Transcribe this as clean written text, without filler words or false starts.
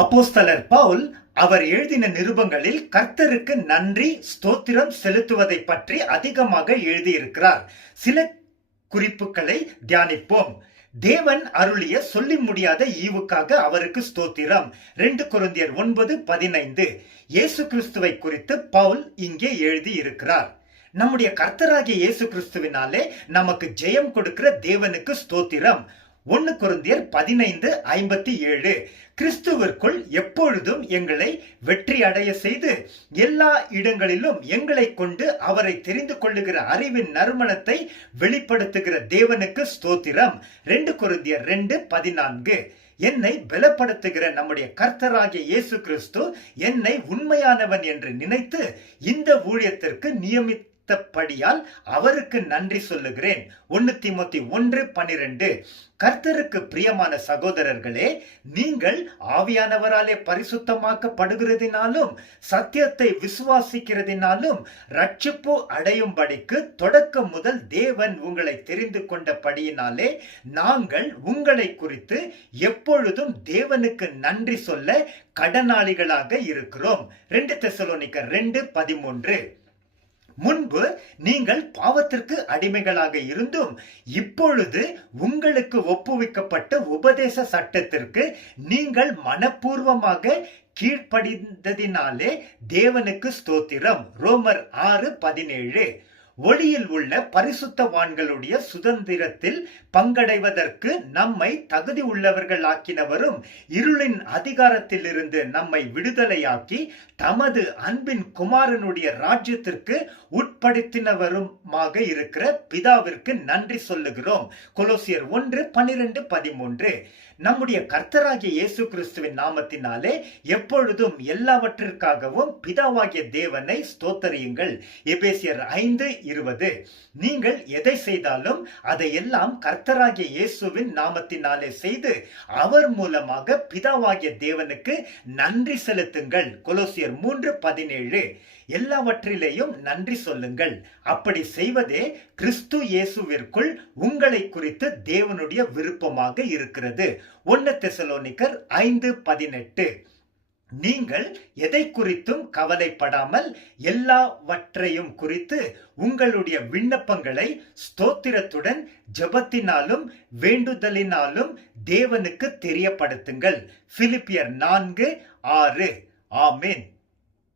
அப்போஸ்தலர் பவுல் அவர் எழுதின நிருபங்களில் கர்த்தருக்கு நன்றி ஸ்தோத்திரம் செலுத்துவதை பற்றி அதிகமாக எழுதியிருக்கிறார். சில குறிப்புகளை தியானிப்போம். தேவன் அருளிய சொல்லி முடியாத ஈவுக்காக அவருக்கு ஸ்தோத்திரம். 2 கொரிந்தியர் 9:15. இயேசு கிறிஸ்துவை குறித்து பவுல் இங்கே எழுதி இருக்கிறார். நம்முடைய கர்த்தராகிய இயேசு கிறிஸ்துவினாலே நமக்கு ஜெயம் கொடுக்கிற தேவனுக்கு ஸ்தோத்திரம். 1 கொரிந்தியர் 15:57. கிறிஸ்துவிற்குள் எப்பொழுதும் எங்களை வெற்றி அடைய செய்து எல்லா இடங்களிலும் எங்களை கொண்டு அவரை தெரிந்து கொள்ளுகிற அறிவின் நறுமணத்தை வெளிப்படுத்துகிற தேவனுக்கு ஸ்தோத்திரம். 2 கொரிந்தியர் 2:14. என்னை பலப்படுத்துகிற நம்முடைய கர்த்தராகிய இயேசு கிறிஸ்து என்னை உண்மையானவன் என்று நினைத்து இந்த ஊழியத்திற்கு நியமித்தபடியால் அவருக்கு நன்றி சொல்லுகிறேன். 1 தீமோத்தேயு 1:12. கர்த்தருக்கு பிரியமான சகோதரர்களே, நீங்கள் ஆவியானவராலே பரிசுத்தமாக்கப்படுகிறதினாலும் சத்தியத்தை விசுவாசிக்கிறதினாலும் ரட்சிப்பு அடையும்படிக்கு தொடக்கம் முதல் தேவன் உங்களை தெரிந்து கொண்டபடியினாலே நாங்கள் உங்களை குறித்து எப்பொழுதும் தேவனுக்கு நன்றி சொல்ல கடனாளிகளாக இருக்கிறோம். 2 தெசலோனிக்கர் 2:13. முன்பு நீங்கள் பாவத்திற்கு அடிமைகளாக இருந்தும் இப்பொழுது உங்களுக்கு ஒப்புவிக்கப்பட்ட உபதேச சட்டத்திற்கு நீங்கள் மனப்பூர்வமாக கீழ்ப்படிந்ததினாலே தேவனுக்கு ஸ்தோத்திரம். ரோமர் 6:17. ஒளியில் உள்ள பரிசுத்தவான்களுடைய சுதந்திரத்தில் பங்கடைவதற்கு நம்மை தகுதி உள்ளவர்கள் ஆக்கினவரும் இருளின் அதிகாரத்திலிருந்து நம்மை விடுதலையாக்கி தமது அன்பின் குமாரனுடைய ராஜ்யத்திற்கு உட்படுத்தினவருமாக இருக்கிற பிதாவிற்கு நன்றி சொல்லுகிறோம். கொலோசியர் 1:12-13. நம்முடைய கர்த்தராகிய இயேசு கிறிஸ்துவின் நாமத்தினாலே எப்பொழுதும் எல்லாவற்றிற்காகவும் பிதாவாகிய தேவனை ஸ்தோத்தரியுங்கள். எபேசியர் 5:20. நீங்கள் எதை செய்தாலும் அதையெல்லாம் கர்த்தராகிய இயேசுவின் நாமத்தினாலே செய்து அவர் மூலமாக பிதாவாகிய தேவனுக்கு நன்றி செலுத்துங்கள். கொலோசியர் 3:17. எல்லாவற்றிலேயும் நன்றி சொல்லுங்கள். அப்படி செய்வதே கிறிஸ்து இயேசுவிற்குள் உங்களை குறித்து தேவனுடைய விருப்பமாக இருக்கிறது. 1 தெசலோனிக்கர் 5:18. நீங்கள் எதை குறித்தும் கவலைப்படாமல் எல்லாவற்றையும் குறித்து உங்களுடைய விண்ணப்பங்களை ஸ்தோத்திரத்துடன் ஜெபத்தினாலும் வேண்டுதலினாலும் தேவனுக்கு தெரியப்படுத்துங்கள். பிலிப்பியர் 4:6. ஆமென்.